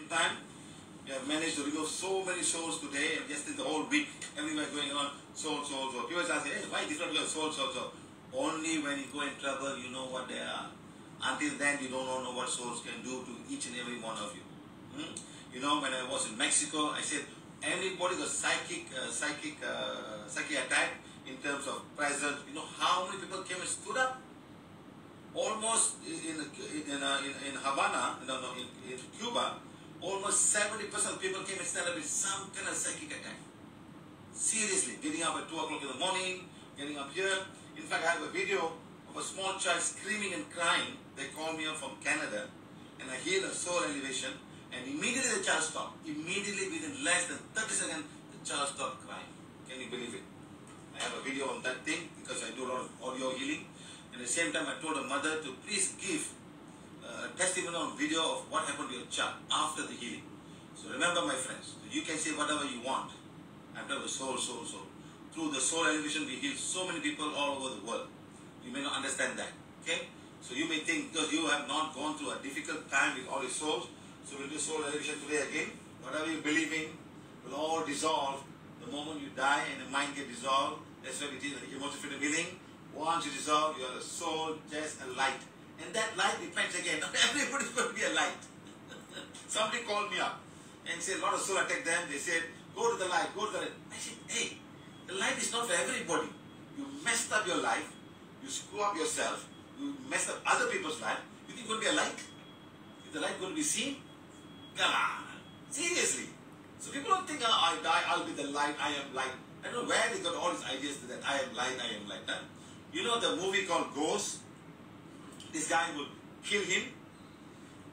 In time, we have managed to remove so many souls today, and just in the whole week, everywhere going on, soul, soul, soul. People ask, hey, why different soul, soul, soul? Only when you go in trouble, you know what they are. Until then, you don't know what souls can do to each and every one of you. You know, when I was in Mexico, I said, anybody got psychic attack in terms of presence. You know how many people came and stood up? Almost in Havana, in Cuba, almost 70% of people came and stand up with some kind of psychic attack. Seriously, getting up at 2 o'clock in the morning, getting up here. In fact, I have a video of a small child screaming and crying. They called me up from Canada, and I healed a soul elevation, and immediately the child stopped. Immediately, within less than 30 seconds, the child stopped crying. Can you believe it? I have a video on that thing because I do a lot of audio healing. At the same time, I told a mother to please give a testimony on video of what happened to your child after the healing. So remember, my friends, you can say whatever you want. I'm talking about soul, soul, soul. Through the soul elevation, we heal so many people all over the world. You may not understand that. Okay? So you may think because you have not gone through a difficult time with all your souls, so we'll do soul elevation today again. Whatever you believe in will all dissolve the moment you die and the mind get dissolved. That's why it is an emotional freedom healing. Once you dissolve, you are a soul, just a light. And that light depends again. Not everybody's going to be a light. Somebody called me up and said, a lot of soul attacked them. They said, go to the light, go to the light. I said, hey, the light is not for everybody. You messed up your life. You screw up yourself. You messed up other people's life. You think you're going to be a light? Is the light going to be seen? Come on. Seriously. So people don't think, oh, I die, I'll be the light, I am light. I don't know where they got all these ideas that I am light, I am light. Huh? You know the movie called Ghost? This guy would kill him,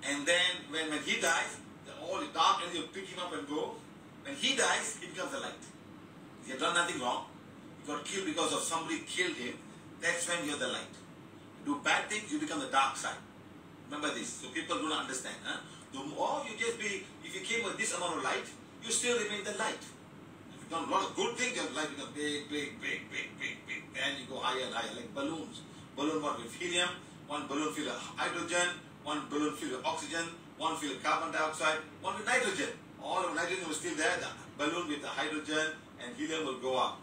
and then when he dies, all the dark and you pick him up and go. When he dies, he becomes a light. He had done nothing wrong. He got killed because of somebody killed him. That's when you're the light. You do bad things, you become the dark side. Remember this. So people do not understand. Huh? Or you just be, if you came with this amount of light, you still remain the light. If you've done a lot of good things, your light becomes big, big, big, big, big, big. And you go higher and higher, like balloons. Balloon what with helium, one balloon filled with hydrogen, one balloon filled with oxygen, one filled with carbon dioxide, one with nitrogen. All of nitrogen was still there. The balloon with the hydrogen and helium will go up.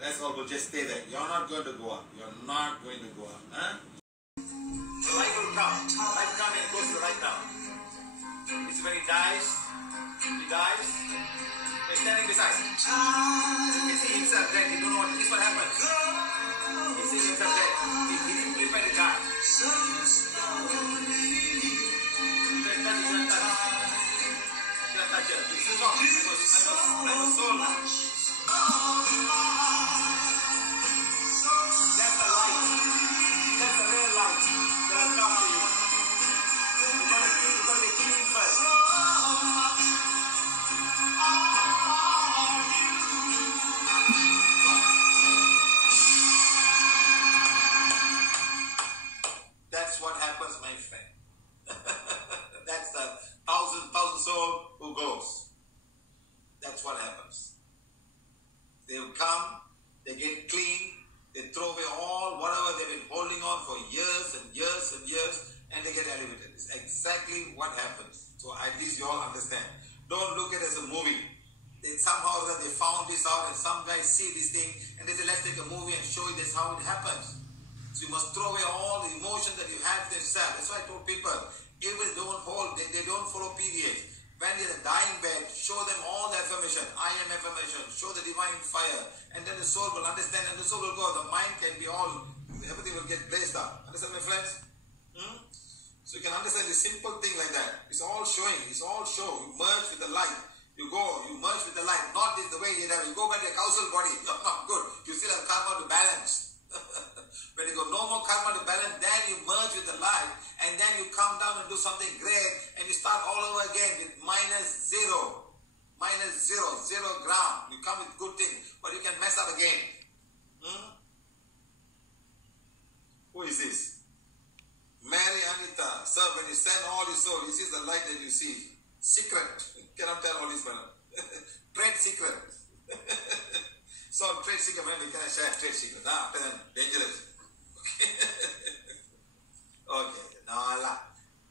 That's all will just stay there. You're not going to go up. You're not going to go up. Huh? The light will come. The light comes and goes to the right now. It's when he dies. He's standing beside him. He sees himself dead. He don't know what. This is what happens. He sees himself dead. He didn't prepare to die. So touch it. This is all. I was soul. That's the light. That's the real light that will come to you. You've got to be clean first. That's what happens, my friend. That's the thousand soul who goes. That's what happens. They will come, they get clean, they throw away all whatever they've been holding on for years and years and years, and they get elevated. It's exactly what happens. So at least you all understand. Don't look at it as a movie. Somehow they found this out, and some guys see this thing and they say, let's take a movie and show you this how it happens. So you must throw away all the emotion that you have themselves. That's why I told people, if they don't hold, they don't follow PVH. When they're in a dying bed, show them all the affirmation. I am affirmation. Show the divine fire. And then the soul will understand and the soul will go. The mind can be all, everything will get blazed up. Understand, my friends? So you can understand the simple thing like that. It's all showing. It's all show. You merge with the light. You go, you merge with the light. Not in the way you have. You go by the causal body. You're not good. You still have karma to balance. When you go no more karma to balance, then you merge with the light, and then you come down and do something great, and you start all over again with -0. -0 gram. You come with good things, but you can mess up again. Who is this? Mary Anita. Sir, when you send all your soul, this is the light that you see. Secret. You cannot tell all this, madam. Trade secret. So trade secret, when we can share trade secret. After then, dangerous. Okay. Now,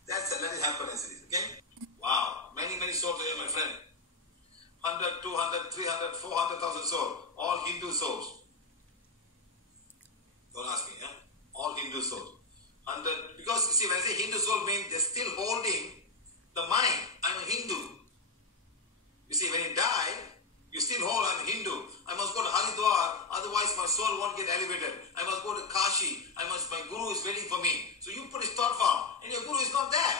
let it happen as it is. Okay? Wow. Many souls are here, my friend. 100, 200, 300, 400,000 souls. All Hindu souls. Don't ask me, yeah? All Hindu souls. 100, because you see, when I say Hindu soul means they're still holding the mind. I'm a Hindu. You see, when you die, you still hold, I'm a Hindu. I must go to Haridwar, otherwise my soul won't get elevated. I must go to Kashi. My guru is waiting for me. So you put his thought form, and your guru is not there.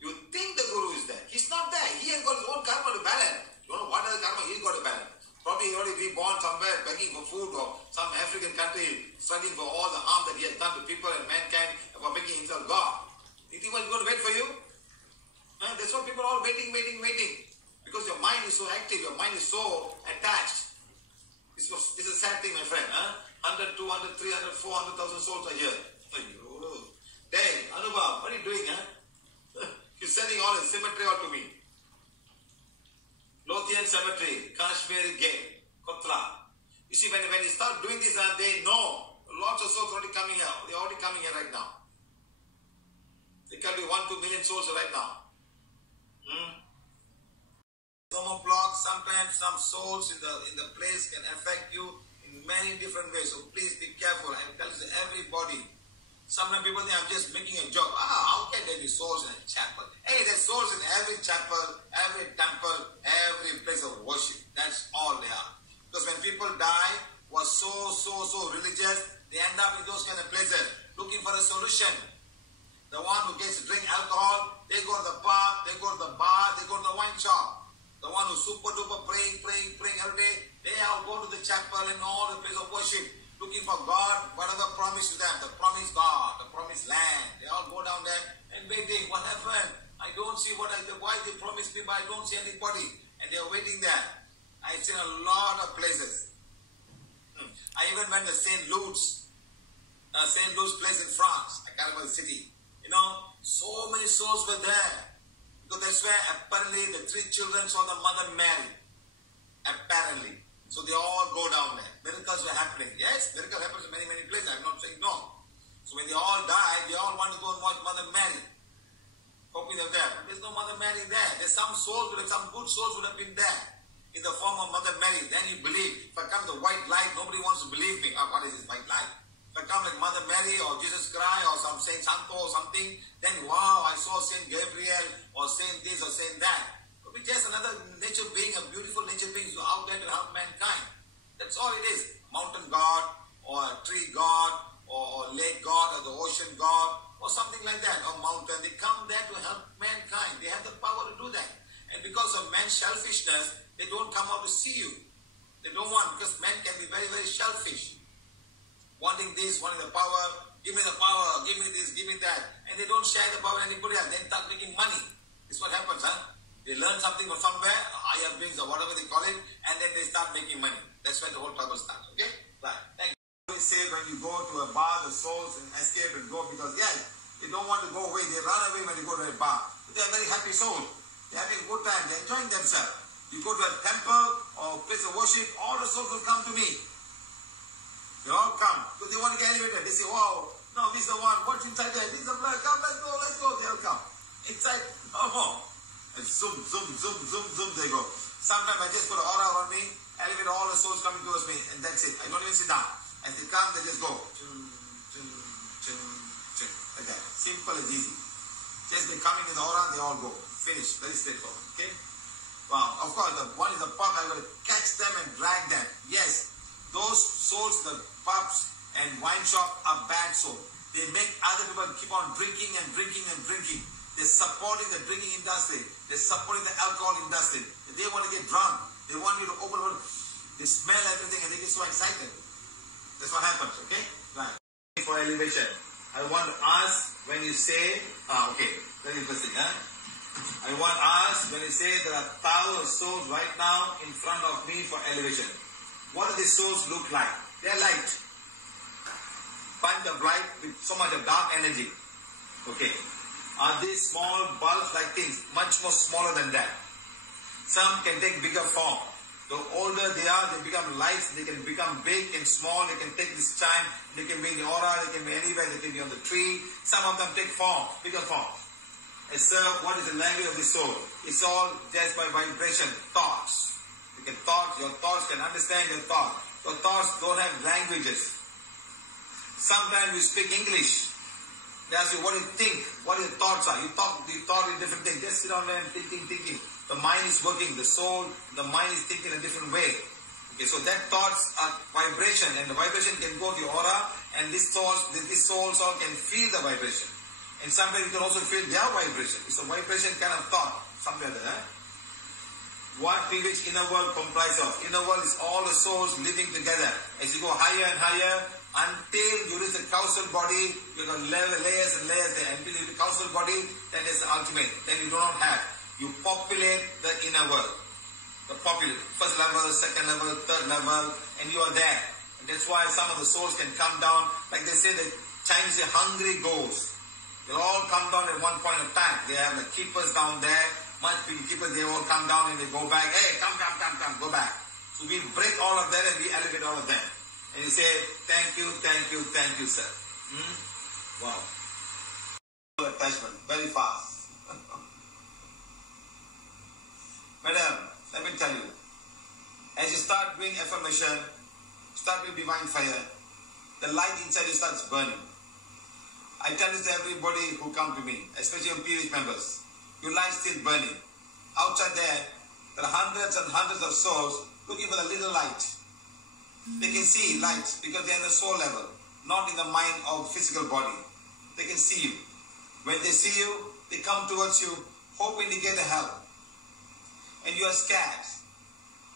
You think the guru is there. He's not there. He has got his own karma to balance. You don't know what other karma he's got to balance. Probably he already reborn somewhere begging for food, or some African country struggling for all the harm that he has done to people and mankind for making himself God. You think he's going to wait for you? That's why people are all waiting. Because your mind is so active, your mind is so attached. This is a sad thing, my friend. 100, 200, 300, 400,000 souls are here. Hey, Anubhav, what are you doing? He's sending all his symmetry all to me. Lothian Cemetery, Kashmiri Gate, Kotra. You see, when you start doing this, they know lots of souls are already coming here. They're already coming here right now. There can be 1-2 million souls right now. Soma blocks, sometimes some souls in the place can affect you in many different ways. So please be careful. I tell you everybody. Sometimes people think I'm just making a joke. How can there be souls in a chapel? Hey, there's souls in every chapel, every temple, every place of worship. That's all they are. Because when people die, was so religious, they end up in those kind of places looking for a solution. The one who gets to drink alcohol, they go to the pub, they go to the bar, they go to the wine shop. The one who's super duper praying every day, they all go to the chapel and all the place of worship, looking for God, whatever promised to them, the promised God, the promised land. They all go down there and waiting. What happened? I don't see why they promised me, but I don't see anybody. And they're waiting there. I've seen a lot of places. I even went to St. Louis place in France. I can't remember the city. You know, so many souls were there. Because that's where apparently the 3 children saw the mother Mary. Apparently. So they all go down there. Miracles were happening. Yes, miracles happen in many places. I'm not saying no. So when they all died, they all want to go and watch Mother Mary. Hoping they're there. But there's no Mother Mary there. There's some souls, some good souls would have been there. In the form of Mother Mary. Then you believe. If I come to white light, nobody wants to believe me. What is this white light? If I come like Mother Mary or Jesus Christ or some Saint Santo or something, then wow, I saw Saint Gabriel or Saint this or Saint that. But we're just another nature being, a beautiful nature being who's out there to help mankind. That's all it is. Mountain God or a tree God or lake God or the ocean God or something like that, or mountain. They come there to help mankind. They have the power to do that. And because of man's selfishness, they don't come out to see you. They don't want, because men can be very selfish. Wanting this, wanting the power, give me the power, give me this, give me that. And they don't share the power with anybody else. They start making money. This is what happens, They learn something from somewhere, higher beings or whatever they call it, and then they start making money. That's when the whole trouble starts, okay? Right. Thank you. I always say when you go to a bar, the souls and escape and go because, they don't want to go away. They run away when they go to a bar. But they are very happy souls. They're having a good time. They're enjoying themselves. You go to a temple or place of worship, all the souls will come to me. They all come because they want to get elevated. They say, wow, no, this is the one. What's inside there? This is the blood. Come, let's go. They'll come. Inside, and zoom, they go. Sometimes I just put an aura around me, elevate all the souls coming towards me, and that's it. I don't even sit down. As they come, they just go. Like that. Simple and easy. Just they coming in the aura, they all go. Finish. Very straightforward. Okay? Wow. Of course, the one is the pub. I will catch them and drag them. Yes. Those souls, the pubs and wine shop are bad souls. They make other people keep on drinking. They're supporting the drinking industry. They're supporting the alcohol industry. They want to get drunk. They want you to open up. They smell everything and they get so excited. That's what happens, okay? Right. For elevation, I want to ask when you say, very interesting, I want to ask when you say there are thousands of souls right now in front of me for elevation. What do these souls look like? They are light. Bunch of light with so much of dark energy. Okay. Are these small bulbs-like things? Much more smaller than that. Some can take bigger form. The older they are, they become lights. They can become big and small. They can take this chime. They can be in the aura. They can be anywhere. They can be on the tree. Some of them take form, bigger form. Sir, what is the language of the soul? It's all just by vibration, thoughts. Your thoughts can understand your thoughts. Your thoughts don't have languages. Sometimes you speak English. They ask you what you think, what your thoughts are. You thought in different things. Just sit down there and thinking. The mind is working, the soul, the mind is thinking a different way. Okay, so that thoughts are vibration, and the vibration can go to your aura, and this soul can feel the vibration. And sometimes you can also feel their vibration. It's a vibration kind of thought, something like that. What PVH inner world comprises of? Inner world is all the souls living together. As you go higher and higher, until you reach the causal body, you got layers and layers there. Until you reach the causal body, then is the ultimate. Then you do not have. You populate the inner world. The populate. First level, second level, third level, and you are there. And that's why some of the souls can come down. Like they say, the Chinese say hungry ghosts. They'll all come down at one point of time. They have the keepers down there. Much big keepers, they all come down and they go back. Hey, come, go back. So we break all of that and we elevate all of them. And you say, thank you, sir. Wow. Attachment, very fast. Madam, let me tell you. As you start doing affirmation, start with divine fire, the light inside you starts burning. I tell this to everybody who come to me, especially your PVH members. Your light still burning. Outside there are hundreds and hundreds of souls looking for the little light. They can see light because they're in the soul level, not in the mind of physical body. They can see you. When they see you, they come towards you, hoping to get the help. And you are scared.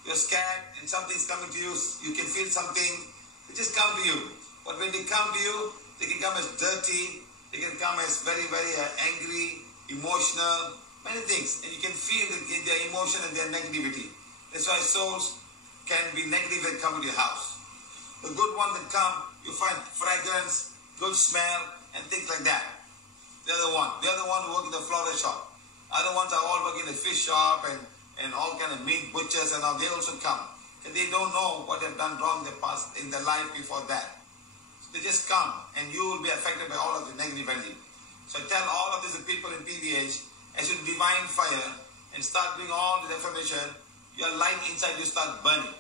You're scared and something's coming to you. You can feel something. They just come to you. But when they come to you, they can come as dirty. They can come as very, very angry, emotional, many things. And you can feel their emotion and their negativity. That's why souls can be negative and come to your house. The good ones that come, you find fragrance, good smell, and things like that. The other one who work in the flower shop. Other ones are all working in the fish shop and all kind of meat butchers and all. They also come. And they don't know what they've done wrong in the past, in their life before that. So they just come and you will be affected by all of the negative energy. So I tell all of these people in PVH, as you divine fire and start doing all this affirmation, your light inside you start burning.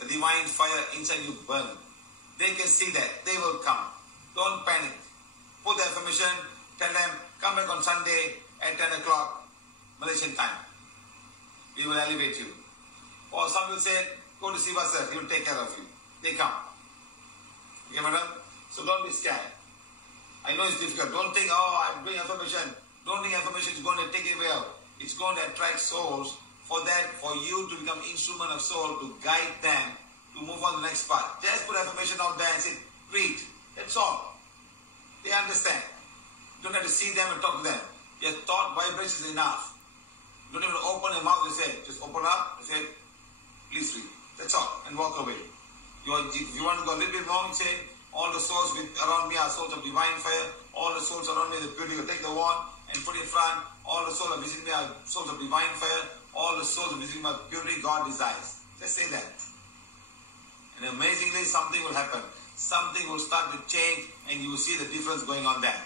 The divine fire inside you burn. They can see that. They will come. Don't panic. Put the affirmation, tell them, come back on Sunday at 10 o'clock Malaysian time. We will elevate you. Or some will say, go to Siva sir, he will take care of you. They come. Okay, madam? So don't be scared. I know it's difficult. Don't think, I'm doing affirmation. Don't think affirmation is going to take it away. It's going to attract souls. For that, for you to become instrument of soul, to guide them, to move on to the next part. Just put affirmation out there and say, read. That's all. They understand. You don't have to see them and talk to them. Your thought vibration is enough. You don't even open your mouth and say, just open up and say, please read. That's all. And walk away. If you want to go a little bit more, you say, all the souls around me are souls of divine fire. All the souls around me are the purity. You take the wand and put it in front. All the souls visiting me are souls of divine fire. All the souls visiting me are purity God desires. Just say that. And amazingly, something will happen. Something will start to change and you will see the difference going on there.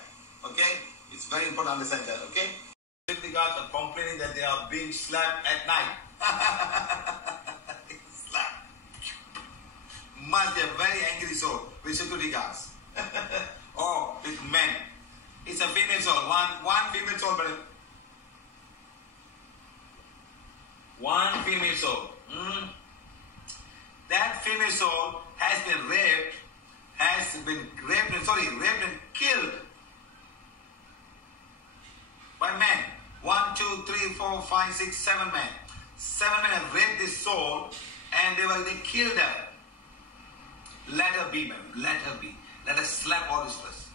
Okay? It's very important to understand that. Okay? Security guards are complaining that they are being slapped at night. Slapped. Must be a very angry soul with security guards. Or with men. It's a female soul. One female soul, brother. One female soul. That female soul has been raped and killed by men. 1, 2, 3, 4, 5, 6, 7 men. 7 men have raped this soul and they killed her. Let her be, man. Let her be. Let her slap all this place.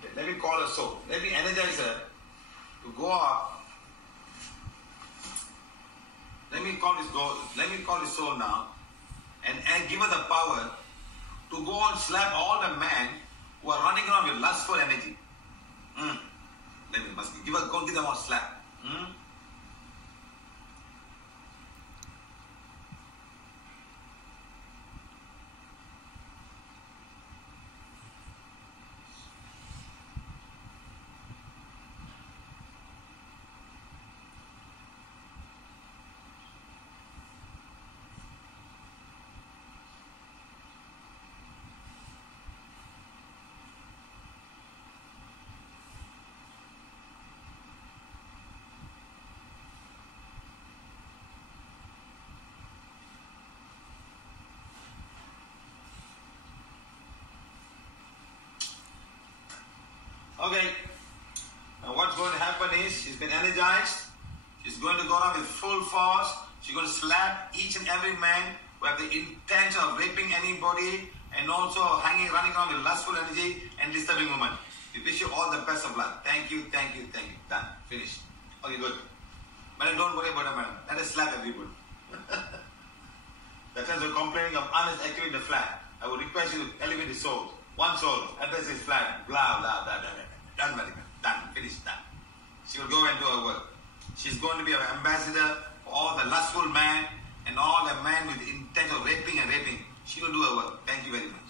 Okay, let me call her soul. Let me energize her to go up. Let me call this soul now and give her the power to go and slap all the men who are running around with lustful energy. Go give them a slap. Okay. Now what's going to happen is she's been energized. She's going to go around with full force. She's going to slap each and every man who have the intention of raping anybody and also running around with lustful energy and disturbing women. We wish you all the best of luck. Thank you, thank you, thank you. Done. Finished. Okay, good. Madam, don't worry about it, madam. Let us slap everybody. That is the complaining of honest activity in the flat. I would request you to elevate the soul. One soul. Address is flat. Blah, blah, blah, blah, blah. Done, madam. Done. Finished. Done. She will go and do her work. She's going to be an ambassador for all the lustful man and all the men with the intent of raping and raping. She will do her work. Thank you very much.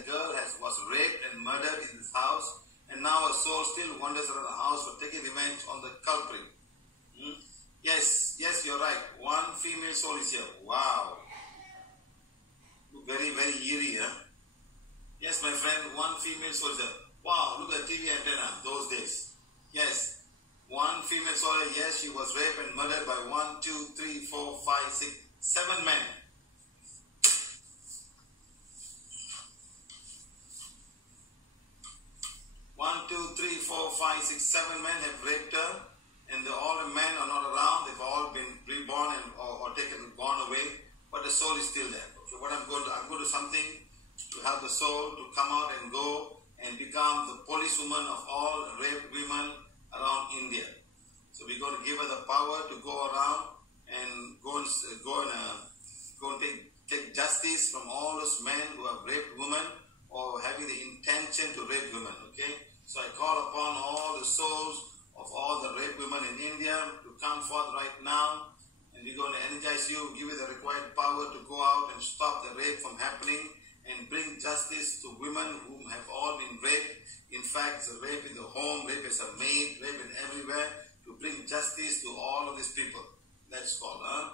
The girl was raped and murdered in this house, and now her soul still wanders around the house for taking revenge on the culprit. Yes, you're right. One female soul is here. Wow. Very, very eerie, huh? Yes, my friend, one female soul is here. Wow, look at TV antenna, those days. Yes, one female soul, yes, she was raped and murdered by 1, 2, 3, 4, 5, 6, 7 men. One, two, three, 4, 5, 6, 7 men have raped her, and all the men are not around. They've all been reborn or gone away, but the soul is still there. Okay, what I'm going to do something to help the soul to come out and go and become the policewoman of all raped women around India. So we're going to give her the power to go around and go and take justice from all those men who have raped women or having the intention to rape women. Okay, so I call upon all the souls of all the raped women in India to come forth right now, and we're going to energize you, give you the required power to go out and stop the rape from happening and bring justice to women who have all been raped. In fact, the rape in the home, rape as a maid, rape in everywhere, to bring justice to all of these people. That's called, huh?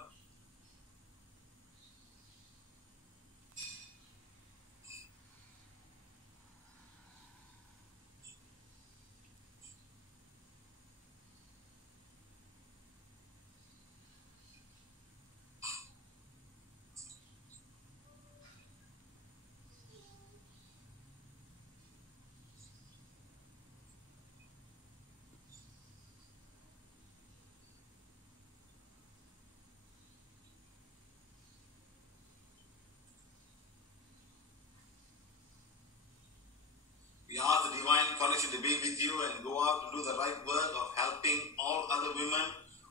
We ask the divine connection to be with you and go out to do the right work of helping all other women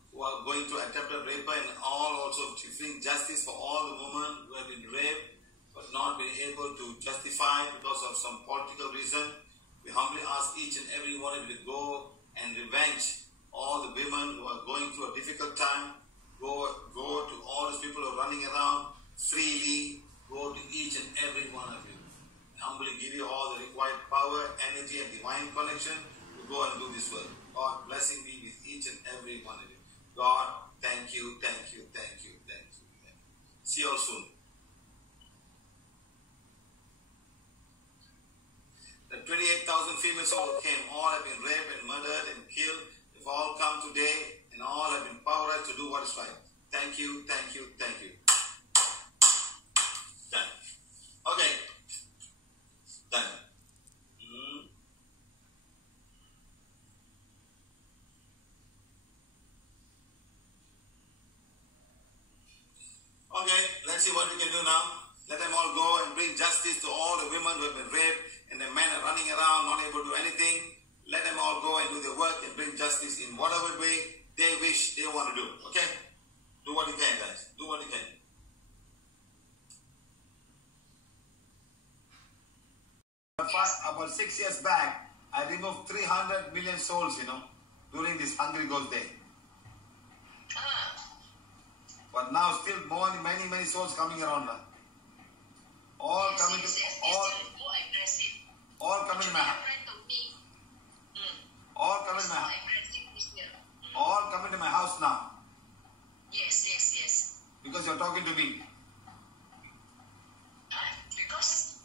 who are going through attempted rape, and all also to bring justice for all the women who have been raped but not been able to justify because of some political reason. We humbly ask each and every one of you to go and revenge all the women who are going through a difficult time. Go to all those people who are running around freely. Go to each and every one of you. Humbly give you all the required power, energy, and divine connection to go and do this work. God blessing be with each and every one of you. God, thank you, thank you, thank you, thank you. Thank you. See you all soon. The 28,000 female souls came, all have been raped and murdered and killed. They've all come today and all have been powered to do what is right. Thank you, thank you, thank you. Done. Okay. Done. Okay, let's see what we can do now. Let them all go and bring justice to all the women who have been raped and the men are running around not able to do anything. Let them all go and do their work and bring justice in whatever way they wish they want to do. Okay? Do what you can, guys. Do what you can. About 6 years back, I removed 300 million souls, during this Hungry Ghost Day. But now still many souls coming around now. All coming to all coming to my house. All coming to my house now. Yes. Because you're talking to me.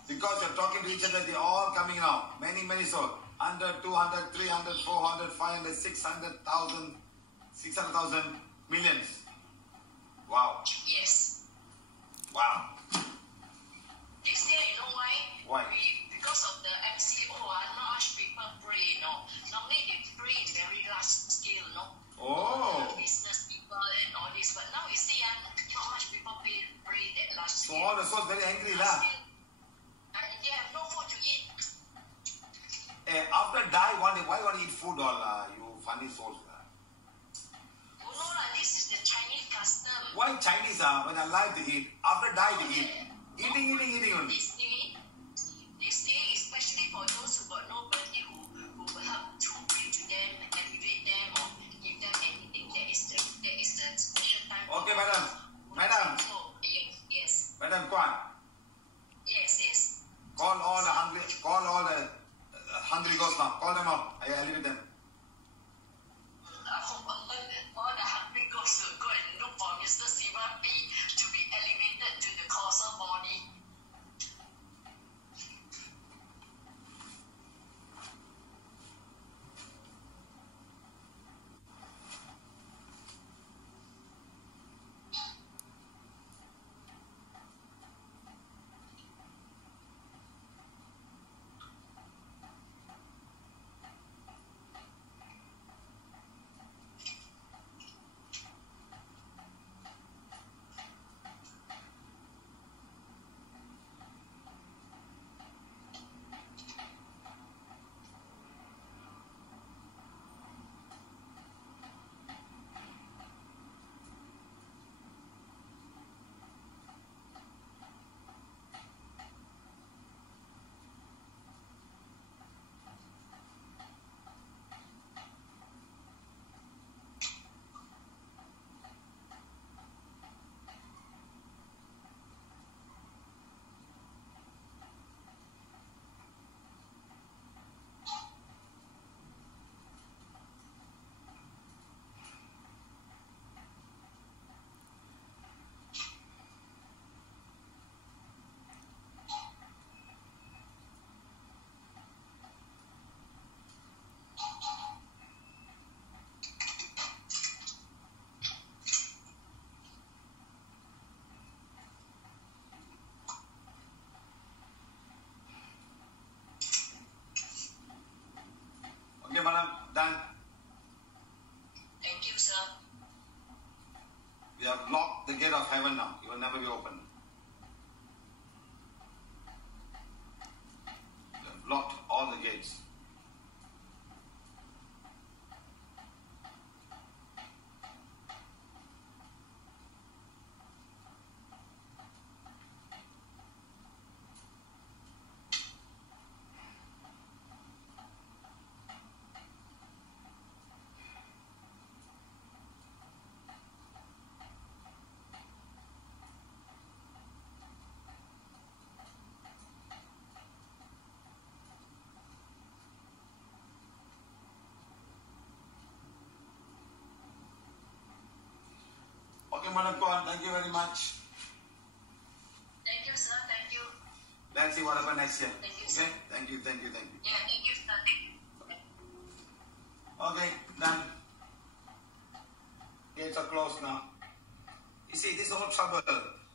Because you're talking to each other, they're all coming now. Many souls. 100, 200, 300, 400, 500, 600,000 millions. Wow. Yes. Wow. This year, you know why? Why? Because of the MCO, not much people pray. So all the souls very angry lah. They have no food to eat. After die, why you want to eat food all you funny souls? Oh no lah, this is the Chinese custom. Why Chinese when alive they eat, after die they eat? Eating only. This day is especially for those who got nobody who will help to bring to them, elevate them, or give them anything. That is the special time. Okay, madam. So, yes. Madam Kwan. Yes. Call all the hungry ghosts now. Call them up. I elevate them. All the hungry ghosts will go and look for Mr. Siva P to be elevated to the causal body. Okay, madam, done. Thank you, sir. We have locked the gate of heaven now. It will never be opened. We have locked all the gates. Okay, Madam Kwan, thank you very much. Thank you, sir. Thank you. Let's see what happens next year. Thank you, Okay? sir. Thank you. Yeah, thank you, sir. Thank you. Okay, done. Gates are closed now. You see, this is all trouble.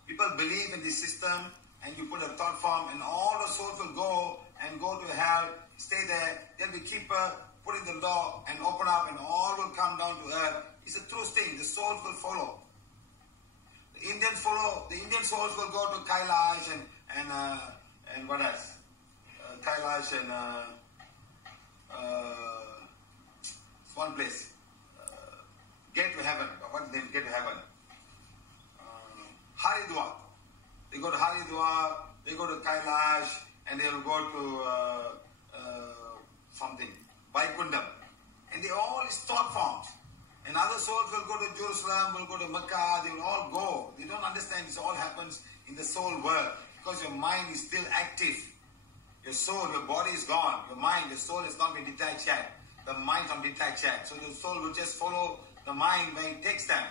People believe in this system, and you put a thought form, and all the souls will go to hell, stay there. There'll be keeper putting the door and open up, and all will come down to earth. It's a true thing. The souls will follow. The Indian souls will go to Kailash and what else? Kailash and one place. Get to heaven. What is the name? Get to heaven. Haridwar. They go to Haridwar, they go to Kailash, and they will go to something, Vaikundam. And they all is thought forms. And other souls will go to Jerusalem, will go to Mecca, they will all go. They don't understand this all happens in the soul world because your mind is still active. Your soul, your body is gone. Your mind, your soul has not been detached yet. The mind is not detached yet. So your soul will just follow the mind where it takes them.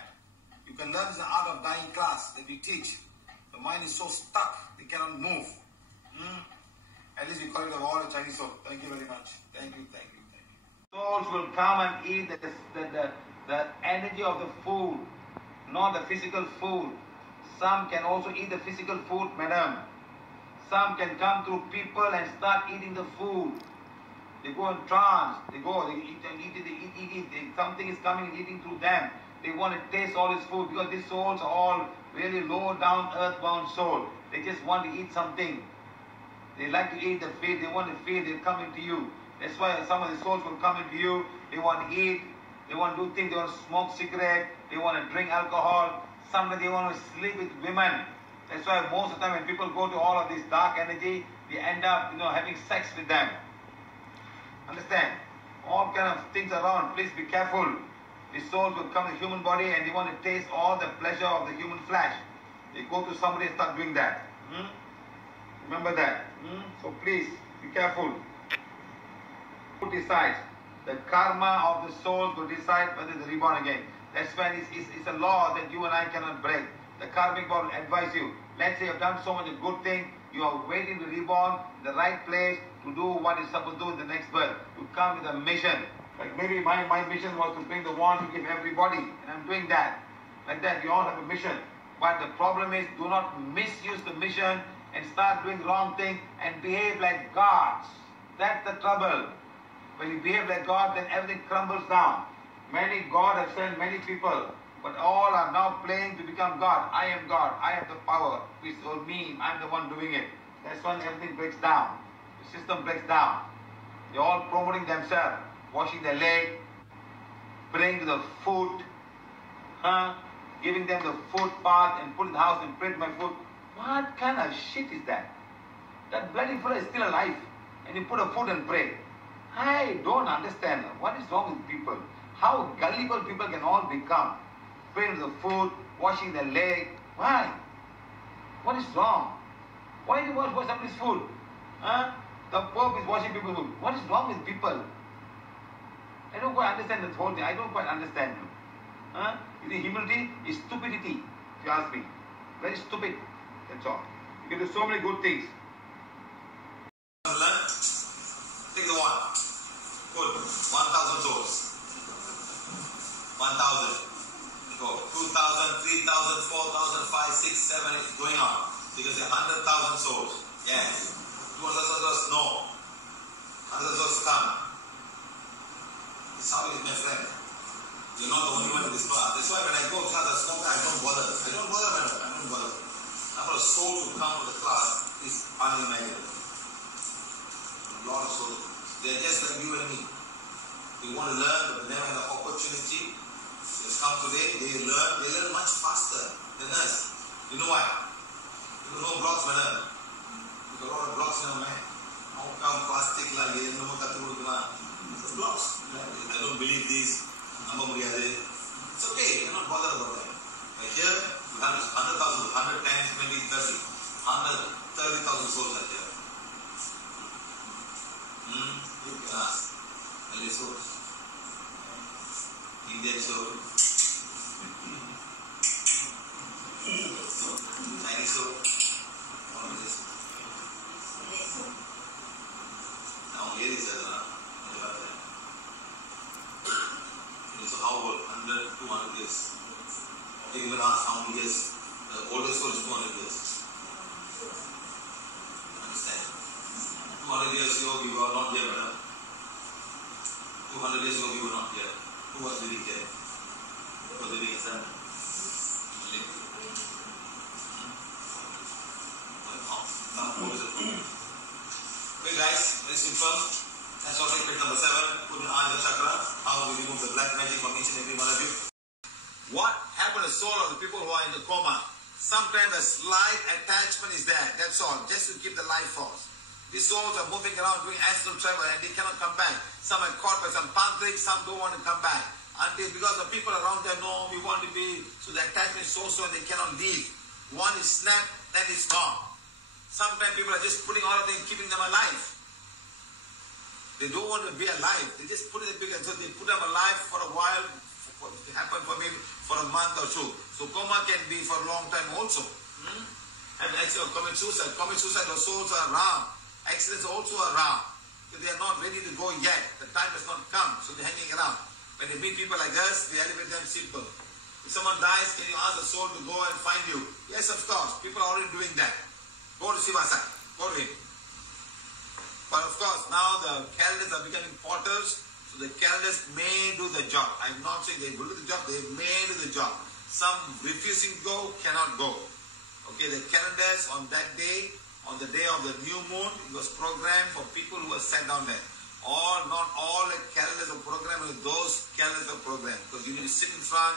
You can learn the art of dying class that we teach. The mind is so stuck, they cannot move. At least we call it all the Chinese soul. Thank you very much. Thank you. Souls will come and eat the energy of the food, not the physical food. Some can also eat the physical food, madam. Some can come through people and start eating the food. They go in trance. They eat. Something is coming and eating through them. They want to taste all this food because these souls are all really low down earthbound soul. They just want to eat something. They like to eat the feed. They want to feed. They come into you. That's why some of the souls will come into you. They want to eat. They want to do things. They want to smoke cigarette. They want to drink alcohol. Sometimes they want to sleep with women. That's why most of the time when people go to all of this dark energy, they end up, having sex with them. Understand? All kind of things around. Please be careful. The souls will come to the human body and they want to taste all the pleasure of the human flesh. They go to somebody and start doing that. Remember that. So please be careful. Who decides? The karma of the soul to decide whether they're reborn again. That's when it's a law that you and I cannot break. The karmic law will advise you. Let's say you've done so much a good thing. You are waiting to reborn in the right place to do what you're supposed to do in the next birth. To come with a mission. Like maybe my mission was to bring the wand to give everybody. And I'm doing that. Like that, you all have a mission. But the problem is, do not misuse the mission and start doing wrong things and behave like gods. That's the trouble. When you behave like God, then everything crumbles down. Many God have sent many people, but all are now playing to become God. I am God. I have the power. It's all me. I'm the one doing it. That's when everything breaks down. The system breaks down. They're all promoting themselves, washing their leg, praying to the foot, giving them the foot path and put in the house and pray to my foot. What kind of shit is that? That bloody fellow is still alive. And you put a foot and pray. I don't understand. What is wrong with people? How gullible people can all become. Praying to the foot, washing their leg. Why? What is wrong? Why do you wash somebody's food? The Pope is washing people's food. What is wrong with people? I don't quite understand this whole thing. I don't quite understand you. Is it humility? It's stupidity, if you ask me. Very stupid. That's all. You can do so many good things. Take the one. Good. 1,000 souls. 1,000. Go. 2,000, 3,000, 4,000, 5, 6, 7, 8. Going on. You can say 100,000 souls. Yes. 200,000 souls. No. 100,000 souls come. It's how it is, my friend. You're not the only one in this class. That's why when I go to class, I don't bother. I don't bother, madam. I don't bother. Number of souls who come to the class is unimaginable. A lot of souls. They're just like you and me. They want to learn, but they never had the opportunity. They come today, they learn much faster than us. You know why? You know blocks, madam. There's a lot of blocks in our mind. How come plastic like the blocks? I don't believe this. It's okay, you're not bothered about that. But here, you have 100,000, 100 times 20, 30. 130,000 souls are here. You can ask. Malay souls. Indian souls. Chinese souls. All of this. Now here is so how old? 100, 200 years. You even ask how many years. The oldest soul is 200 years. Understand? 200 years ago we were not here, madam. 200 years ago we were not here. Who was living here? Who was living inside? Okay guys, very simple. That's all technique number 7. Put in Ajna Chakra. How we remove the black magic from each and every one of you. What happened to the soul of the people who are in the coma? Sometimes a slight attachment is there. That's all. Just to keep the life force. These souls are moving around doing astral travel and they cannot come back. Some are caught by some tantric, some don't want to come back. Until because the people around them know we want to be, so the attachment is so they cannot leave. One is snapped, then it's gone. Sometimes people are just putting all of them, keeping them alive. They don't want to be alive. They just put it in the big, so they put them alive for a while. It happened for maybe for a month or two. So coma can be for a long time also. And actually commit suicide. Commit suicide, the souls are around. Accidents also are around. But they are not ready to go yet. The time has not come. So they're hanging around. When they meet people like us, they elevate them simple. If someone dies, can you ask the soul to go and find you? Yes, of course. People are already doing that. Go to Siva side. Go to him. But of course, now the Caldas are becoming potters, so the Caldas may do the job. I'm not saying they will do the job, they may do the job. Some refusing to go, cannot go. Okay, the calendars on that day, on the day of the new moon, it was programmed for people who were sat down there. Not all the calendars are programmed, those calendars are programmed. Because you need to sit in front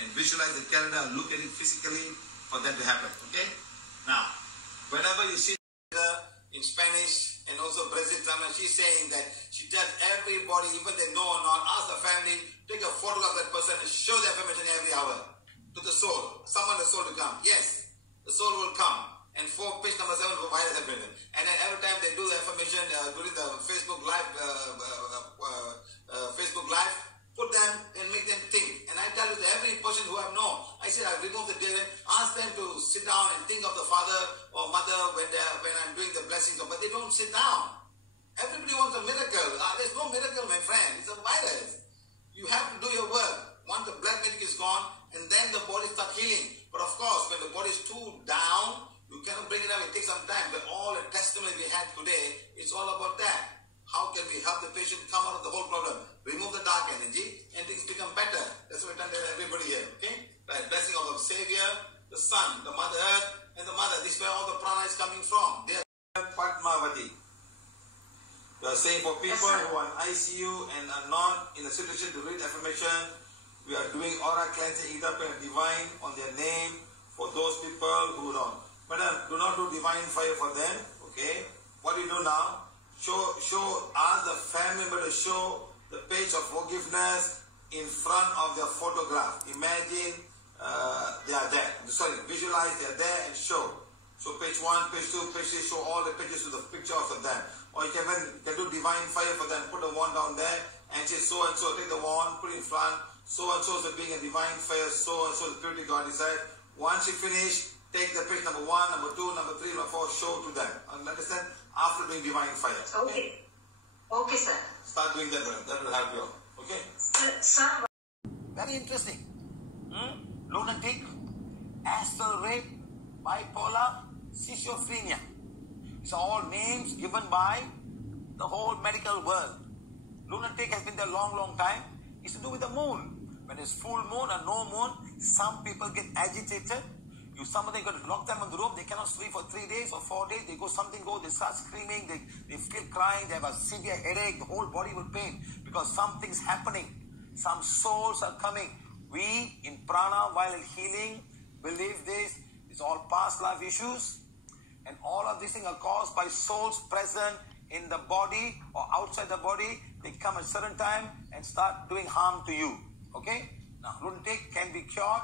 and visualize the calendar and look at it physically for that to happen. Okay? Now, whenever you see in Spanish and also Brazil, she's saying that she tells everybody, even they know or not, ask the family, take a photograph of that person and show the affirmation every hour to the soul. Summon the soul to come. Yes, the soul will come. And for page number 7 for virus affirmation. And then every time they do the affirmation during the Facebook Live, put them and make them think. And I tell you, every person who I know, I said I remove the data, ask them to sit down and think of the father or mother when I'm doing the blessings, but they don't sit down. Everybody wants a miracle. There's no miracle, my friend. It's a virus. You have to do your work. Once the black magic is gone, and then the body starts healing. But of course, when the body is too down, you cannot bring it up. It takes some time. But all the testimony we had today, it's all about that. How can we help the patient come out of the whole problem? Remove the dark energy and things become better. That's what we're trying to tell everybody here. Okay? Right. Blessing of the Savior, the Son, the Mother Earth, and the Mother. This is where all the prana is coming from. They are Padmavati. We are saying for people who are in ICU and are not in a situation to read affirmation, we are doing aura cleansing, it up and divine on their name for those people who don't. But do not do divine fire for them. Okay? What do you do now? Ask the family member to show the page of forgiveness in front of their photograph. Imagine they are there. Sorry, visualize they are there and show. So page 1, page 2, page 3, show all the pages with the pictures of them. Or you can do divine fire for them. Put the wand down there and say so and so. Take the wand, put it in front. So and so is being a divine fire. So and so the purity God inside. Once you finish, take the page number 1, number 2, number 3, number 4, show to them. Understand? After doing divine fire. Okay. Okay, sir. Start doing that. That will help you. Okay? Sir. Very interesting. Lunatic, astral rape, bipolar, schizophrenia. These are all names given by the whole medical world. Lunatic has been there a long, long time. It's to do with the moon. When it's full moon or no moon, some people get agitated. Some of them got to lock them in the room. They cannot sleep for 3 days or 4 days. They start screaming. They feel crying. They have a severe headache. The whole body will pain because something's happening. Some souls are coming. We in Prana, while healing, believe this. It's all past life issues. And all of these things are caused by souls present in the body or outside the body. They come at a certain time and start doing harm to you. Okay? Now, lunatic can be cured.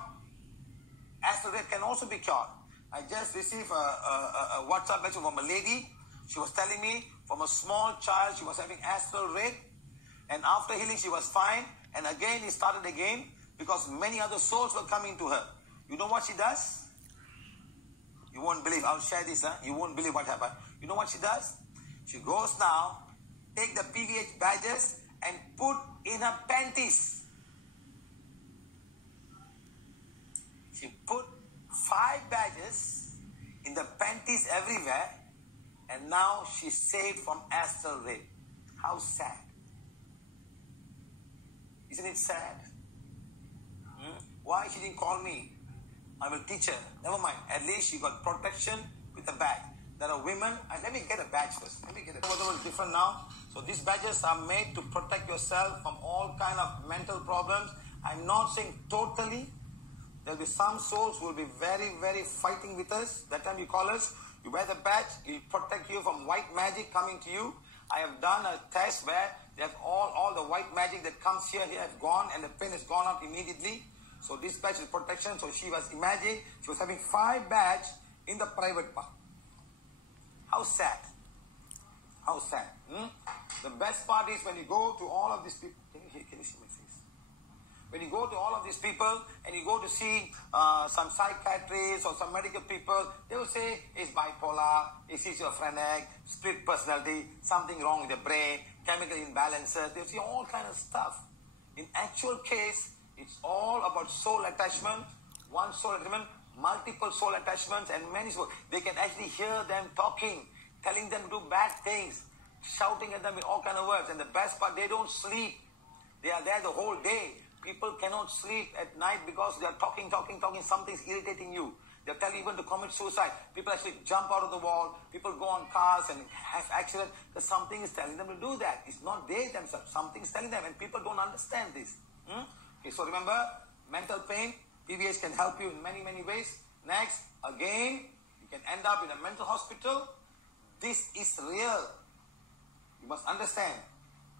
Astral rape can also be cured. I just received a WhatsApp message from a lady. She was telling me from a small child she was having astral rape. And after healing she was fine. And again it started again because many other souls were coming to her. You know what she does? You won't believe. I'll share this. You won't believe what happened. You know what she does? She goes now, take the PVH badges and put in her panties. She put 5 badges in the panties everywhere, and now she's saved from astral rape. How sad. Isn't it sad? Why she didn't call me? I will teach her. Never mind. At least she got protection with a badge. There are women. Let me get a badge first. Let me get a badge. Whatever is different now. So these badges are made to protect yourself from all kind of mental problems. I'm not saying totally. There will be some souls who will be very, very fighting with us. That time you call us, you wear the badge, it will protect you from white magic coming to you. I have done a test where they have all the white magic that comes here has gone and the pain has gone out immediately. So this badge is protection. So she was, imagine, she was having 5 badge in the private part. How sad. How sad. The best part is when you go to all of these people. Can you see my face? When you go to all of these people and you go to see some psychiatrists or some medical people, they will say it's bipolar, it's schizophrenic, split personality, something wrong with the brain, chemical imbalances. They'll see all kind of stuff. In actual case, it's all about soul attachment, one soul attachment, multiple soul attachments, and many souls. They can actually hear them talking, telling them to do bad things, shouting at them with all kind of words. And the best part, they don't sleep. They are there the whole day. People cannot sleep at night because they are talking. Something's irritating you. They tell you even to commit suicide. People actually jump out of the wall. People go on cars and have accidents because something is telling them to do that. It's not they themselves. Something is telling them, and people don't understand this. Okay, so remember, mental pain, PVH can help you in many, many ways. Next, again, you can end up in a mental hospital. This is real. You must understand.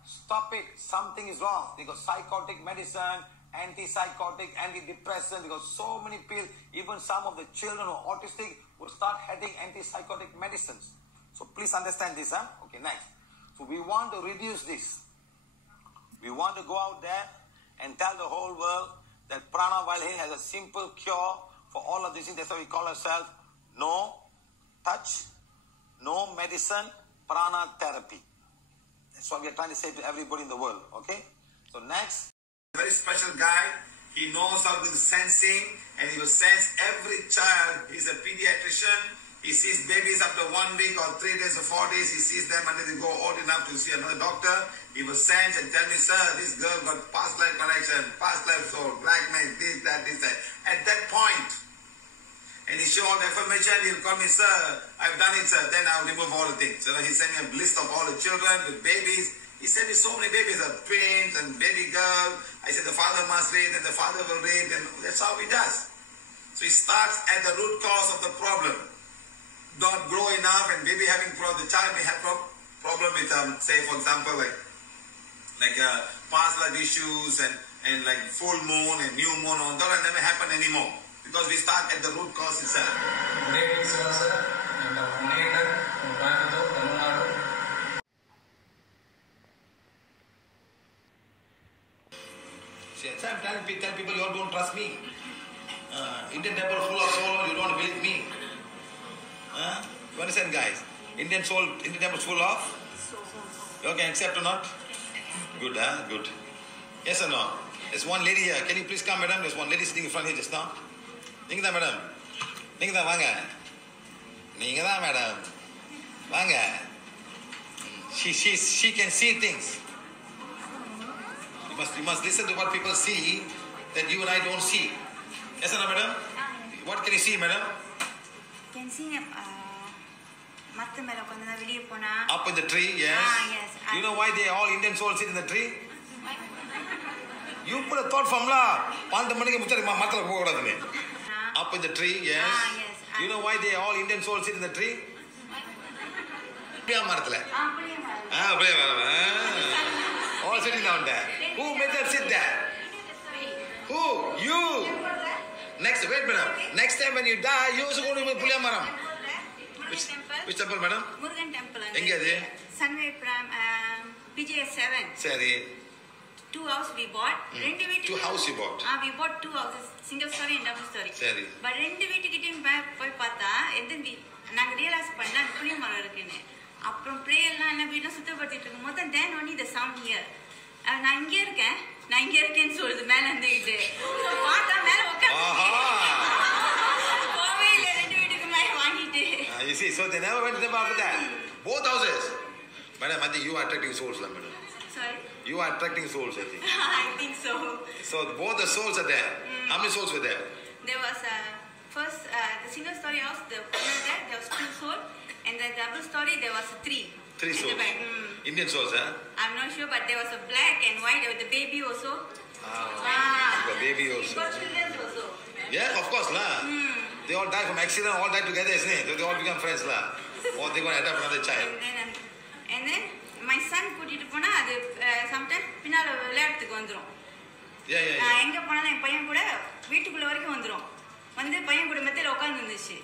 Stop it. Something is wrong. They got psychotic medicine, antipsychotic, antidepressant. They got so many pills. Even some of the children who are autistic will start having antipsychotic medicines. So please understand this. Okay, next. So we want to reduce this. We want to go out there and tell the whole world that Prana while here has a simple cure for all of these things. That's why we call ourselves no touch, no medicine, Prana therapy. That's what we are trying to say to everybody in the world. Okay? So next. Very special guy. He knows how to do the sensing, and he will sense every child. He's a pediatrician. He sees babies after 1 week or 3 days or 4 days. He sees them until they go old enough to see another doctor. He will sense and tell me, sir, this girl got past life connection, past life soul, black man, this, that, this, that. At that point, and he show all the information, he'll call me, sir, I've done it, sir. Then I'll remove all the things. So he sent me a list of all the children with babies. He sent me so many babies, twins and baby girl. I said the father must read and the father will read, and that's how he does. So he starts at the root cause of the problem. Not grow enough, and baby having problem. The child may have problem with, say for example, like past life issues and like full moon and new moon. That will never happen anymore because we start at the root cause itself. I'm telling people, you all don't trust me. Indian temple full of soul, you don't believe me. You understand, guys? Indian temple full of? You can accept or not? Good, good. Yes or no? There's one lady here. Can you please come, madam? There's one lady sitting in front here just now. Ningda, madam. Ningda, vanga. Ningda, madam. Vanga. She can see things. You must listen to what people see that you and I don't see. Yes or no, madam? What can you see, madam? Can see up in the tree, yes. Yes. You know why they all Indian souls sit in the tree? You put a thought formula. Up in the tree, yes. Yes. You know why they all Indian souls sit in the tree? All sitting down there. Who made them sit there? Who? You. Next, wait, madam. Next time when you die, you also go to Puliyamaram. Which temple, madam? Murugan temple. Sunway PVH 7. Sari. 2 houses we bought. 2 houses you bought? We bought 2 houses, single story and double story. Sari. But rendu veetukittum poi paatha, then we realized panna Puliyamaram irukku. Aprom pray எல்லாம் என்ன வீட்ல சுத்தப்படுத்திட்டு இருக்கும்போது then only the sound here. நான் இங்க இருக்கேன்னு சொல்லுது மேல வந்துக்கிட்டு. பார்த்தா மேல உட்கார்ந்து. கோவே இல்ல ரெண்டு வீட்டுக்கு மேல வாங்கிட்டு. You see, so they never went to them after that. Both houses. Madam, I think you are attracting souls, madam. Sorry? You are attracting souls, I think. I think so. So both the souls are there. How many souls were there? There was first the single story house, there was 2 souls. And the double story, there was 3. 3 souls. Indian souls, huh? I'm not sure, but there was a black and white. There was the baby also. The baby also. Got children also. Yes, of course, lah. They all die from accident, all die together, isn't it? So they all become friends, lah. Or they're going to adopt another child. And then my son கூட்டிட்டு போனா அது sometimes பின்னால விளையாட்டுக்கு வந்துரும். எங்க போனாலும் என் பையன் கூட வீட்டுக்குள்ள வரைக்கும் வந்துரும். வந்து பையன் கூட மெத்தையில உட்கார்ந்து இருந்துச்சு.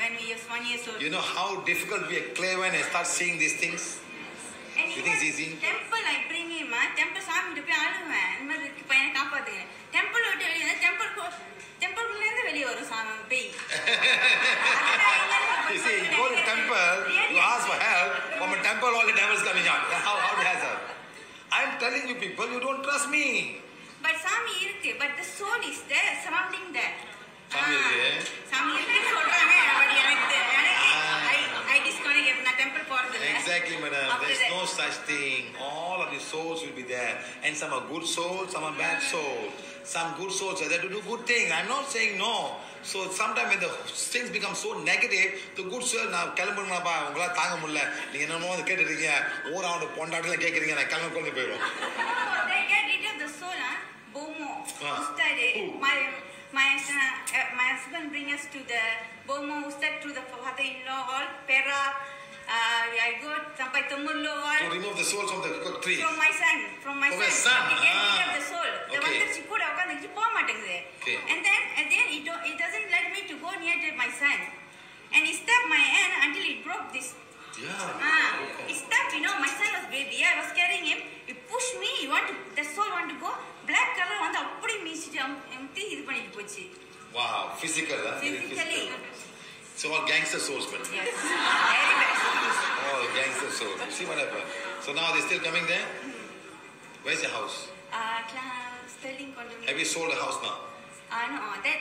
When we was 1 year old. You know how difficult we are clever when I start seeing these things? You think it's easy? Temple I bring him, temple சாமி கிட்ட போய் அழுவேன். இந்த மாதிரி பையனை காப்பாத்துங்க. Temple விட்டு வெளிய temple இருந்து வெளிய வரும் சாமி பேய். You see, you go to temple, you ask for help, from a temple all the devils coming out. How it has help? I'm telling you people, you don't trust me. But சாமி இருக்கு, but the soul is there, surrounding that. சாமி இருக்கு சொல்றாங்க, but எனக்கு I disconnect நான் temple போறது Exactly, madam. After There's that. no such thing. All of the souls will be there. And some are good souls, some are bad souls. Some good souls are there to do good things. I'm not saying no. So sometimes when the things become so negative, the good soul, now கிளம்புங்கப்பா உங்களால தாங்க முடியல நீங்க என்னமோ வந்து கேட்டுறீங்க ஊராவோட பொண்டாட்டில கேக்குறீங்க நான் கிளம்ப கொண்டு போயிடும். They get rid of the soul, Bomo. Ustad. My husband bring us to the Bomo Ustad to the father-in-law all Pera. I go sampai Temurlo all. To remove the souls from the tree. From my son. From your son. He get rid of the soul. The Okay. one that she could have gone, she போக மாட்டேங்குது. Okay. And then it doesn't let me to go near to my son. And he stabbed my hand until he broke this. Yeah. He stabbed, my son was baby. I was carrying him. He pushed me. The soul want to go. Black color வந்து அப்படி மீசிட்டு அமுத்தி இது பண்ணிட்டு போச்சு. Wow, physical, huh? Physically. So all gangster souls, man. Yes. Very bad. All gangster souls. You see what happened? So now they're still coming there? Where's your house? Sterling condominium. Have you sold a house now? No, that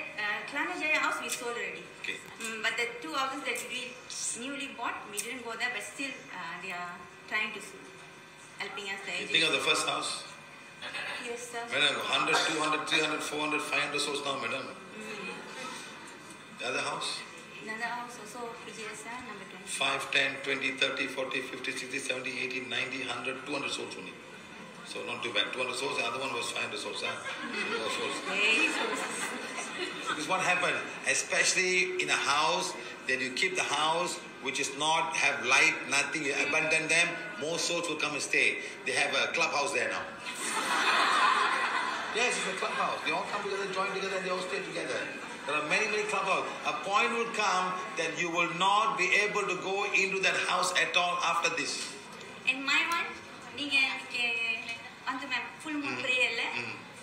Klana Jaya house we sold already. Okay. But the 2 houses that we newly bought, we didn't go there, but still they are trying to helping us. You think of the first house? Yes, sir. Madam, 100, 200, 300, 400, 500 souls now, madam. The other house? Another house also, PGS, number 20. 5, 10, 20, 30, 40, 50, 60, 70, 80, 90, 100, 200 souls only. So not too bad. 200 souls, the other one was 500 souls. More souls. Very souls. Because what happened, especially in a house, that you keep the house which is not have light, nothing, you abandon them, more souls will come and stay. They have a clubhouse there now. Yes, it's a clubhouse. They all come together, join together, and they all stay together. There are many, many clubhouses. A point will come that you will not be able to go into that house at all after this. And my one, நீங்க அந்த full moon prayerல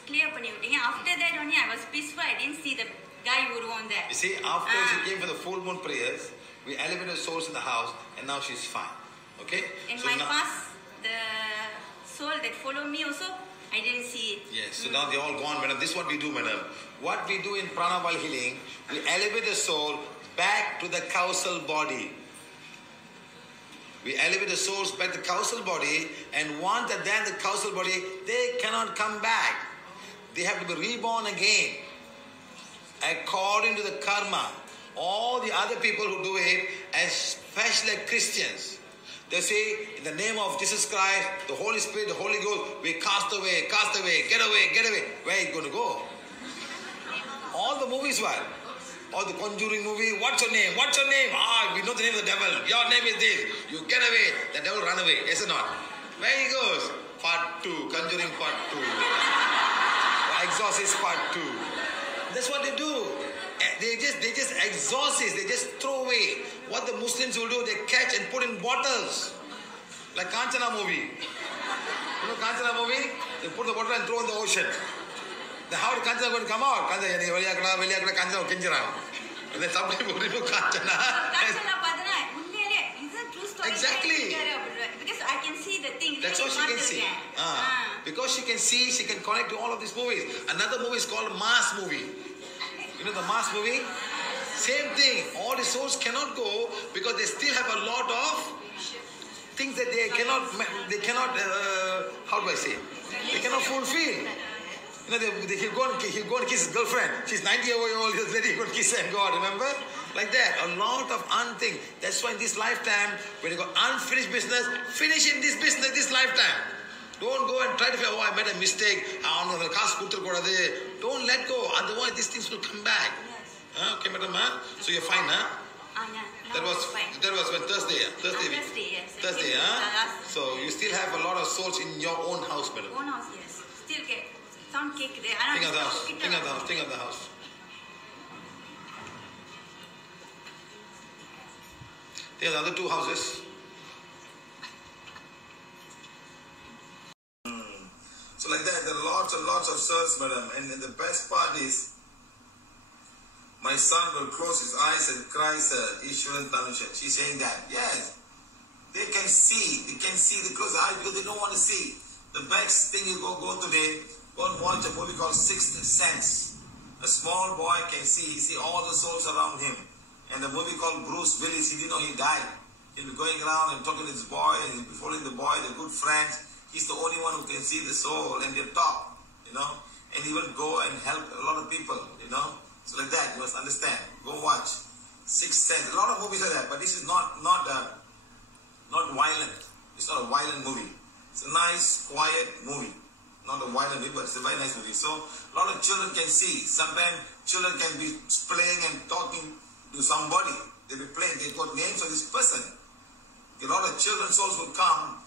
clear பண்ணி விட்டீங்க. After that only I was peaceful. I didn't see the guy உருவம் there. You see, after she came for the full moon prayers, we elevated souls in the house, and now she's fine. Okay? And So my now, past, the soul that followed me also, I didn't see it. yes, so now they're all gone, madam. This is what we do, madam. What we do in Prana while healing, we elevate the soul back to the causal body. We elevate the souls back to the causal body, and once that they're in the causal body, they cannot come back. They have to be reborn again. According to the karma. All the other people who do it, especially Christians, they say, in the name of Jesus Christ, the Holy Spirit, the Holy Ghost, we cast away, get away. Where are you going to go? All the movies were. All the Conjuring movie, what's your name? We know the name of the devil. Your name is this. You get away, the devil run away. Yes or not? Where he goes? Part 2, Conjuring Part 2. Exorcist Part 2. That's what they do. They just exorcist, they just throw away. What the Muslims will do, they catch and put in bottles. Like Kanchana movie. You know Kanchana movie? They put the bottle and throw in the ocean. Then how is Kanchana going to come out? Kanchana, Kanchana, and then somebody will remove Kanchana. Exactly. Because I can see the thing. That's all she can see. Because she can see, she can connect to all of these movies. Another movie is called Mass movie. You know the Mass movie? Same thing. All the souls cannot go because they still have a lot of things that they cannot how do I say? They cannot fulfill. You know, he'll go and kiss his girlfriend. She's 90 years old, he's ready to go and kiss her and God, remember? Like that. A lot of unthink. That's why in this lifetime, when you got unfinished business, finish in this business this lifetime. Don't go and try to figure, oh, I made a mistake. Don't let go. Otherwise, these things will come back. Yes. Okay, madam? So you're fine, huh? Yeah. That was when Thursday. Thursday, yes. Thursday, huh? So you still have a lot of souls in your own house, madam. Own house, yes. Still get some cake there. Think of the house. Think of the house. Think of the other 2 houses. So like that, there are lots and lots of souls, madam. And the best part is, my son will close his eyes and cry, sir, Ishwaran Tanushan. She's saying that. Yes. They can see. They can see. They close their eyes because they don't want to see. The best thing you go today, go and watch a movie called Sixth Sense. A small boy can see. He see all the souls around him. And the movie called Bruce Willis, he didn't know he died. He'll be going around and talking to this boy, and he'll be following the boy, they're good friends. He's the only one who can see the soul and they talk, and he will go and help a lot of people, So like that, you must understand. Go watch. Sixth Sense. A lot of movies are there, but this is not violent. It's not a violent movie. It's a nice, quiet movie. Not a violent movie, but it's a very nice movie. So a lot of children can see. Sometimes children can be playing and talking to somebody. They'll be playing. They've got names of this person. A lot of children's souls will come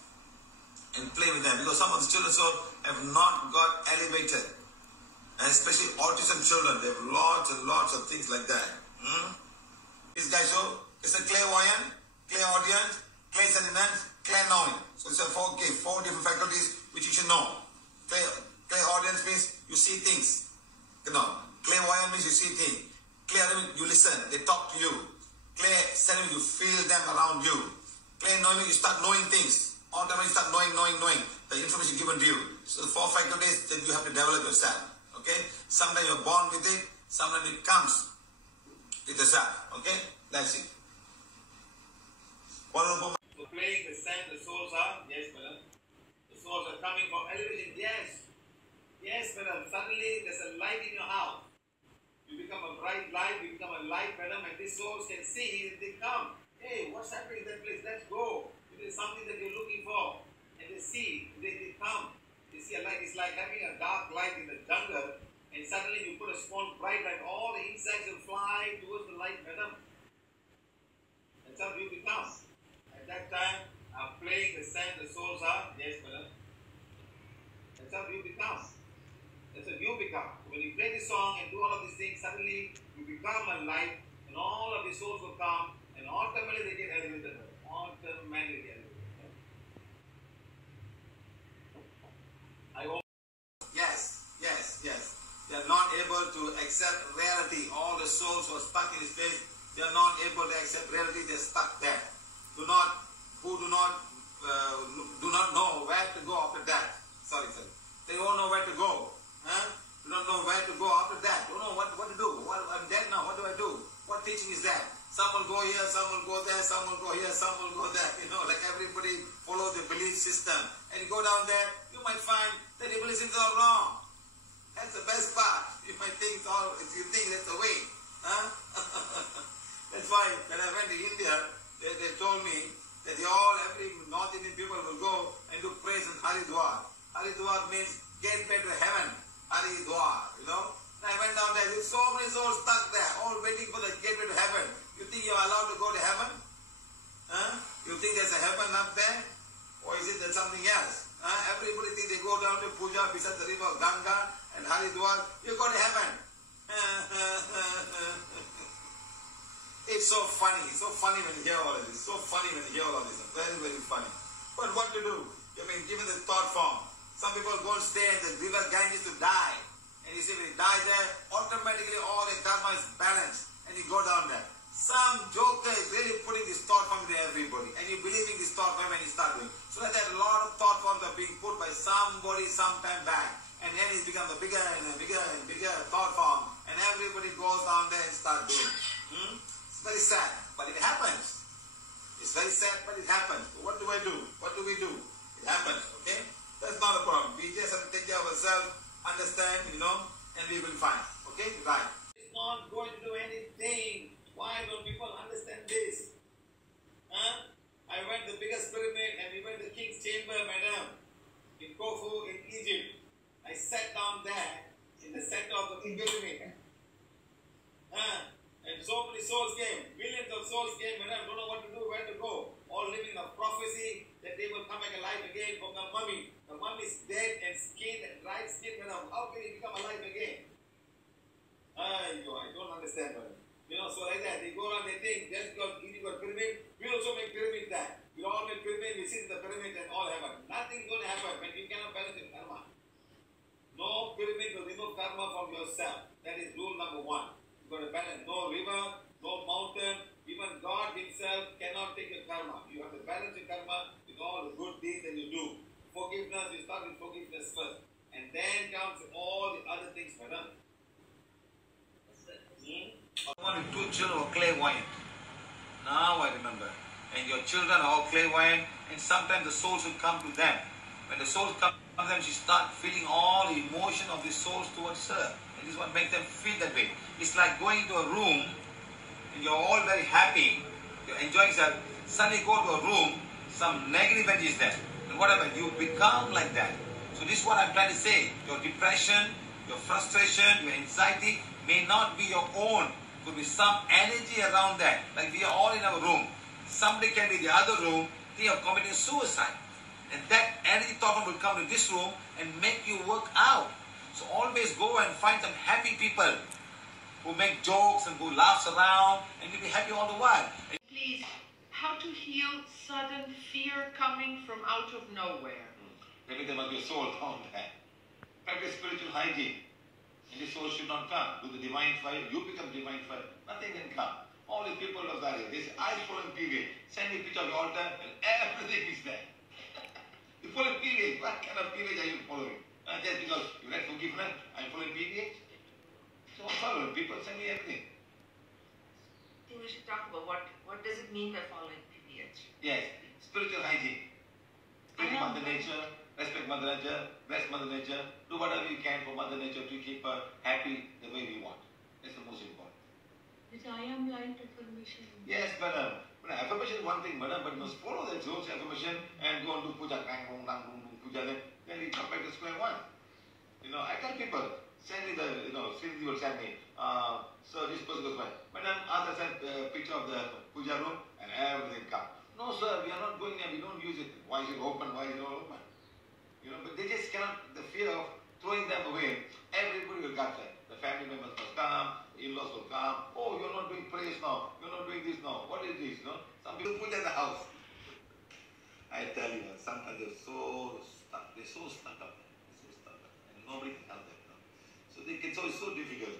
and play with them, because some of the children's souls have not got elevated. And especially autism children, they have lots and lots of things like that. This guy show, it's a clairvoyant, clairaudient, clairsentient, clairknowing. So it's a four different faculties which you should know. Clairaudience means you see things. Clairvoyant means you see things. Clairaudience means you listen, they talk to you. Clairsentient means you feel them around you. Clairknowing means you start knowing things. Automatically start knowing the information given to you. So the four faculties that you have to develop yourself. Okay? Sometimes you're born with it, sometimes it comes with yourself. Okay? That's it. So playing the sense, the souls are, yes, madam. The souls are coming from elevation, yes. Yes, madam. Suddenly there's a light in your house. You become a bright light, you become a light, madam, and these souls can see, they come. Hey, what's happening in that place? Let's go. It is something that you're looking for. And they see, they come. They see a light. It's like having a dark light in the jungle, and suddenly you put a small bright light. All the insects will fly towards the light, madam. That's how you become. At that time, I'm playing the sense, the souls are, yes, madam. That's how you become. That's how you become. When you play this song and do all of these things, suddenly you become a light, and all of the souls will come, and automatically they get elevated. Automatically. Yes. They are not able to accept reality. All the souls who are stuck in this place, they are not able to accept reality. They are stuck there. Do not know where to go after that. Sorry. They don't know where to go. Do not know where to go after that. Don't know what to do. I'm dead now. What do I do? What teaching is that? Some will go here, some will go there, some will go here, some will go there. Like everybody follow the belief system. And you go down there, you might find that the belief systems are wrong. That's the best part. You might think if you think that's the way. That's why when I went to India, they told me that every North Indian people will go and do praise in Haridwar. Haridwar means get back to heaven. Haridwar, And I went down there, there's so many souls stuck there, all waiting for the gateway to heaven. You think you're allowed to go to heaven? You think there's a heaven up there? Or is it that something else? Everybody thinks they go down to Puja beside the river Ganga and Haridwar, you go to heaven. It's so funny when you hear all of this. Very, very funny. But what to do? Given the thought form. Some people go and stay in the river Ganges to die. And you see, when you die there, automatically all the karma is balanced. And you go down there. Some joker is really putting this thought form to everybody. And you believe in this thought form when you start doing. So that a lot of thought forms are being put by somebody sometime back. And then it's become a bigger and bigger thought form. And everybody goes down there and start doing. It's very sad, but it happens. It's very sad, but it happens. So what do I do? What do we do? It happens, okay? That's not a problem. We just have to take care of ourselves, understand, and we will find. Okay? Right. It's not going to do anything. Why don't people understand this? I went to the biggest pyramid and we went to the king's chamber, madam, in Khufu, in Egypt. I sat down there in the center of the pyramid. And so many souls came. Millions of souls came, madam, don't know what to do, where to go. All living in a prophecy that they will come back alive again from the mummy. The mummy is dead and skin and dried skin, madam. How can he become alive again? I don't understand, madam. So like that, they go around, they think, just because you got pyramid, we also make pyramid there. We all make pyramid, we sit in the pyramid and all happen. Nothing's going to happen when you cannot balance your karma. No pyramid will remove karma from yourself. That is rule number one. You've got to balance. No river, no mountain, even God himself cannot take your karma. You have to balance your karma with all the good deeds that you do. Forgiveness, you start with forgiveness first. And then comes all the other things, madam. One with two children were clairvoyant. Now I remember. And your children are all clairvoyant, and sometimes the souls will come to them. When the souls come to them, she starts feeling all the emotion of the souls towards her. And this is what makes them feel that way. It's like going to a room, and you're all very happy, you're enjoying yourself. Suddenly go to a room, some negative energy is there. And whatever, you become like that. So this is what I'm trying to say. Your depression, your frustration, your anxiety may not be your own. Could be some energy around that. Like we are all in our room. Somebody can be in the other room, think of committing suicide. And that energy thought will come to this room and make you work out. So always go and find some happy people who make jokes and who laughs around, and you'll be happy all the while. Please, how to heal sudden fear coming from out of nowhere? Maybe there must be a soul found there. Practice spiritual hygiene. And the soul should not come. Do the divine fire, you become divine fire. Nothing can come. All the people of that, they say, I follow PVH. Send me a picture of your altar and everything is there. You follow PVH. What kind of PVH are you following? Just because you read forgiveness, I'm following PVH? So I'm following people, send me everything. I think we should talk about what does it mean by following PVH? Yes, spiritual hygiene. Respect Mother Nature, respect Mother Nature, bless Mother Nature, do whatever you can for Mother Nature to keep her happy the way we want. That's the most important. Which I am light affirmation. Yes, madam. Affirmation is one thing, madam, but you must follow that rules, affirmation, and go and do puja, puja, then we come back to square one. You know, I tell people, send me the, Srinidhi will send me, so this person goes by. Madam, ask us a picture of the puja room, and everything comes. No, sir, we are not going there, we don't use it. Why is it open? Why is it not open? You know, but they just cannot, the fear of throwing them away, everybody will come there. The family members must come, in-laws will come. Oh, you're not doing praise now. You're not doing this now. What is this? No? Some people put in the house. I tell you, sometimes they're so stuck. They're so stuck up. They're so stuck up. And nobody can help them. No? So it's so difficult.